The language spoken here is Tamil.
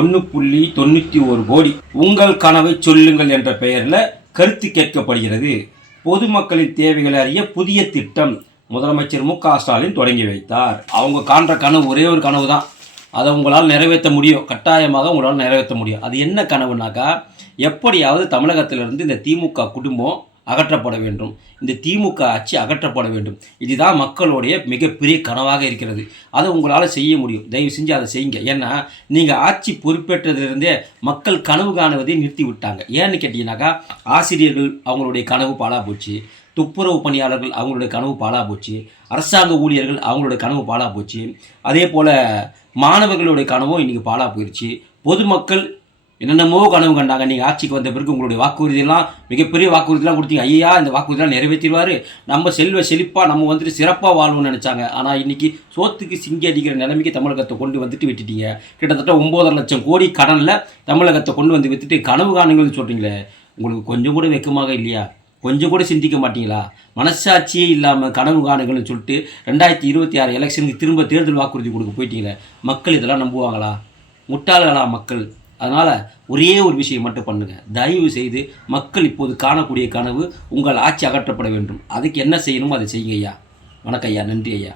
1.91 கோடி. உங்கள் கனவை சொல்லுங்கள் என்ற பெயரில் கருத்து கேட்கப்படுகிறது. பொதுமக்களின் தேவைகளை அறிய புதிய திட்டம் முதலமைச்சர் மு.க.ஸ்டாலின் தொடங்கி வைத்தார். அவங்க காண்ற கனவு ஒரே ஒரு கனவு தான். அதை உங்களால் நிறைவேற்ற முடியும், கட்டாயமாக உங்களால் நிறைவேற்ற முடியும். அது என்ன கனவுனாக்கா, எப்படியாவது தமிழகத்திலிருந்து இந்த திமுக குடும்பம் அகற்றப்பட வேண்டும், இந்த திமுக ஆட்சி அகற்றப்பட வேண்டும். இதுதான் மக்களுடைய மிகப்பெரிய கனவாக இருக்கிறது. அதை உங்களால் செய்ய முடியும். தயவு செஞ்சு அதை செய்யுங்க. ஏன்னா நீங்கள் ஆட்சி பொறுப்பேற்றதிலிருந்தே மக்கள் கனவு காணுவதை நிறுத்தி விட்டாங்க. ஏன்னு கேட்டிங்கனாக்கா, ஆசிரியர்கள் அவங்களுடைய கனவு பாழாக போச்சு, துப்புரவு பணியாளர்கள் அவங்களுடைய கனவு பாழாக போச்சு, அரசாங்க ஊழியர்கள் அவங்களுடைய கனவு பாழாக போச்சு, அதே போல் மாணவர்களுடைய கனவும் இன்றைக்கி பாழாக போயிடுச்சு. பொதுமக்கள் என்னென்னமோ கனவு கண்டாங்க. நீங்கள் ஆட்சிக்கு வந்த பிறகு உங்களுடைய வாக்குறுதியெல்லாம் மிகப்பெரிய வாக்குறுதியெல்லாம் கொடுத்தீங்க. ஐயா இந்த வாக்குறுதியெல்லாம் நிறைவேற்றிடுவார், நம்ம செல்வ செழிப்பாக நம்ம வந்துட்டு சிறப்பாக வாழ்வோம்னு நினச்சாங்க. ஆனால் இன்றைக்கி சோத்துக்கு சிங்கி அடிக்கிற நிலைமைக்கு தமிழகத்தை கொண்டு வந்துட்டு விட்டுட்டீங்க. கிட்டத்தட்ட 9.5 லட்சம் கோடி கடனில் தமிழகத்தை கொண்டு வந்து விட்டுட்டு கனவு காணுங்கள்னு சொல்கிறீங்களே, உங்களுக்கு கொஞ்சம் கூட வெக்கமாக இல்லையா? கொஞ்சம் கூட சிந்திக்க மாட்டீங்களா? மனசாட்சியே இல்லாமல் கனவு காணுங்கள்னு சொல்லிட்டு 2026 எலெக்ஷனுக்கு திரும்ப தேர்தல் வாக்குறுதி கொடுக்க போயிட்டீங்களே, மக்கள் இதெல்லாம் நம்புவாங்களா? முட்டாள்களா மக்கள்? அதனால் ஒரே ஒரு விஷயம் மட்டும் பண்ணுங்கள். தயவு செய்து மக்கள் இப்போது காணக்கூடிய கனவு உங்கள் ஆட்சி அகற்றப்பட வேண்டும். அதுக்கு என்ன செய்யணுமோ அதை செய்யுங்க ஐயா. வணக்கம் ஐயா. நன்றி ஐயா.